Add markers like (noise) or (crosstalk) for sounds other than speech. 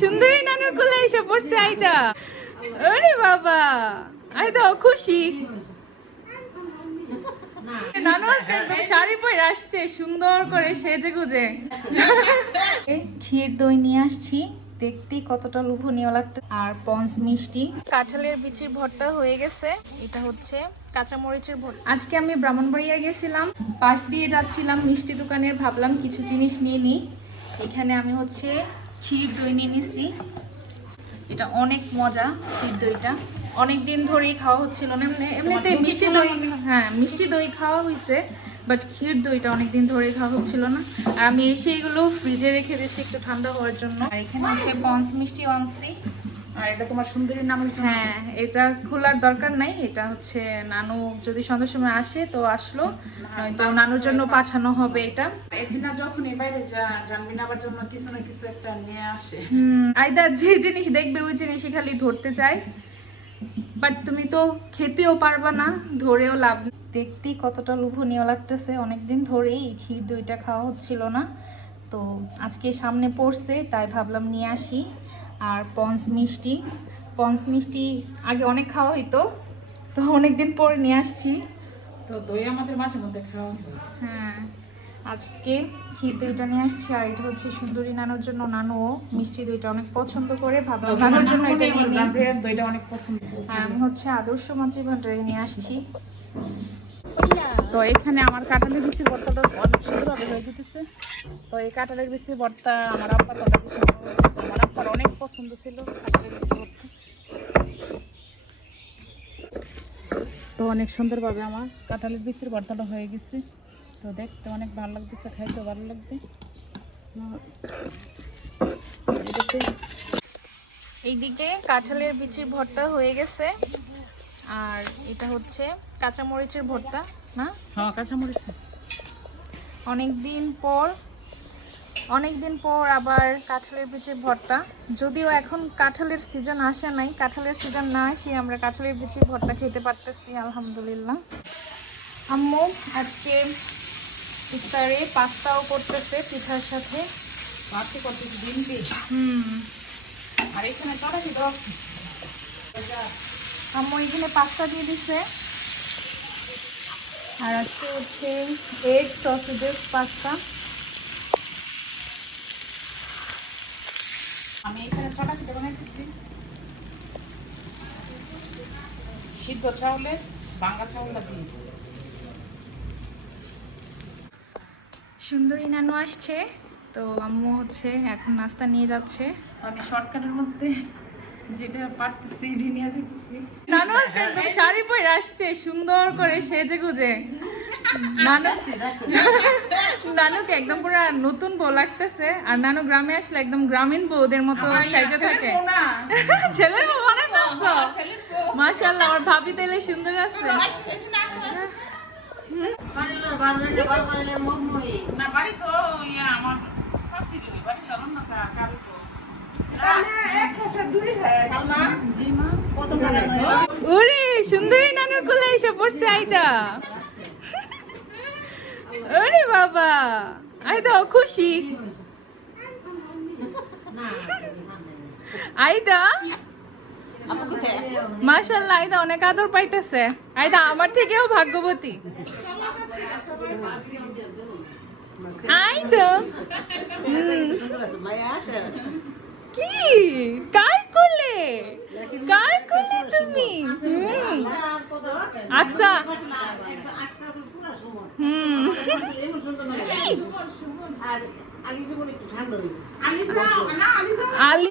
সুন্দরী নানুর কোলে এসে পড়ছে আইদা আরে বাবা আইদা খুশি। নানু আজকে একদম শাড়ি পরে আসছে সুন্দর করে সেজে গুজে। ক্ষীর দই নিয়ে আসছি। দেখতে কতটা লোভনীয় লাগতে আর পঞ্চ মিষ্টি। কাঁঠালের বিচির ভর্তা হয়ে গেছে। এটা হচ্ছে কাঁচা মরিচের ভর্তা। আজকে আমি ব্রাহ্মণবাড়িয়া গেছিলাম। পাশ দিয়ে যাচ্ছিলাম মিষ্টি দোকানের ভাবলাম কিছু জিনিস নিয়ে নিই। এখানে আমি হচ্ছে ক্ষীর দই নিয়ে নিছি। এটা অনেক মজা ক্ষীর দইটা। অনেক দিন ধরেই খাওয়া হচ্ছিল না। মানে এমনিতে মিষ্টি দই হ্যাঁ মিষ্টি দই খাওয়া হয়েছে বাট ক্ষীর দইটা অনেক দিন ধরেই খাওয়া হচ্ছিল না। আর আমি এসে এগুলো ফ্রিজে রেখে দিয়েছি একটু ঠান্ডা হওয়ার জন্য। আর এখানে হচ্ছে পন্স মিষ্টি আনছি। আর এটা তোমার সুন্দরী নামের জন্য হ্যাঁ এটা খোলার দরকার নাই এটা হচ্ছে নানু যদি সন্ধ্যার সময় আসে তো আসলো তো নানুর জন্য পাঠানো হবে এটা। এখানে যখন বাইরে জানবি না আবার জন্য কিছু না কিছু একটা নিয়ে আসে। আইদা যে জিনিস দেখবে ওই জিনিসই খালি ধরতে চায়। বাট তুমি তো খেতেও পারবা না ধরেও লাভ। দেখতেই কতটা লোভনীয় লাগতেছে অনেকদিন ধরেই ক্ষীর দইটা খাওয়া হচ্ছিল না। তো আজকে সামনে পড়ছে তাই ভাবলাম নিয়ে আসি। আর পঞ্চ মিষ্টি। পঞ্চ মিষ্টি আগে অনেক খাওয়া হইতো তো অনেকদিন পর নিয়ে আসছি। তো দই আমাদের মাঝে মধ্যে খাওয়া হ্যাঁ। আজকে ক্ষীর দইটা নিয়ে আসছি আর এটা হচ্ছে সুন্দরী নানুর জন্য নানুও মিষ্টি দইটা অনেক পছন্দ করে ভাবলাম নানুর জন্য এটা নিয়ে নিই। দইটা অনেক পছন্দ আর আমি হচ্ছে আদর্শ মাতৃ ভান্ডারে নিয়ে আসছি। তো এখানে আমার কাঁঠালের বিচির ভর্তাটা অনেক সুন্দরভাবে হয়ে যেতেছে। তো এই কাঁঠালের বিচির ভর্তা আমার আব্বার কথা বেশি। আমার অনেক পছন্দ ছিল কাঁঠালের বিচির ভর্তা তো অনেক সুন্দরভাবে আমার কাঁঠালের বিচির ভর্তাটা হয়ে গেছে। তো দেখতে অনেক ভালো লাগতেছে খাইতে ভালো লাগবে। এইদিকে কাঁঠালের বিচির ভর্তা হয়ে গেছে। আর এটা হচ্ছে কাঁচামরিচের ভর্তা না? হ্যাঁ কাঁচামরিচ। অনেক দিন পর অনেক দিন পর আবার কাঁঠালের বিচির ভর্তা। যদিও এখন কাঁঠালের সিজন আসে নাই কাঁঠালের সিজন না আসি আমরা কাঁঠালের বিচির ভর্তা খেতে পারতেছি আলহামদুলিল্লাহ। আম্মু আজকে ইফতারে পাস্তাও করতেছে পিঠার সাথে। হুম। আর এখানে। আম্মু এখানে পাস্তা দিয়ে দিছে। আর আজকে হচ্ছে এগ সসেজেস পাস্তা। আমি এখানে ছটা খেতে বানাইতেছি। সিদ্ধ চাউলটা দিই। সুন্দরী নানু আসছে তো আম্মু হচ্ছে এখন নাস্তা নিয়ে যাচ্ছে। আমি শর্টকাটের মধ্যে যেটা পারতেছি নিয়ে যেতেছি নানু আজকে শাড়ি পরে আসছে সুন্দর করে সেজে গুজে নানুকে একদম পুরো নতুন বউ লাগতেছে। আর নানু গ্রামে আসলে একদম গ্রামীণ বউদের মতো সাইজে থাকে। (laughs) ছেলের বউ মনে পাচ্ছ মাশাআল্লাহ আমার ভাবি তাইলে সুন্দর আছে। না বাড়ি তো ইয়া আমার শাশুড়ি বাড়ি তো অন্য কারও তো ওরে সুন্দরী নানুর কোলে এসে পড়ছে আইদা ওরে বাবা আইদা ও খুশি। আইদা মাশাল্লাহ আইদা অনেক আদর পাইতেছে। আইদা আমার থেকেও ভাগ্যবতী। আইদা। কি? কার কোলে? কার কোলে তুমি। আকসা হুম আলি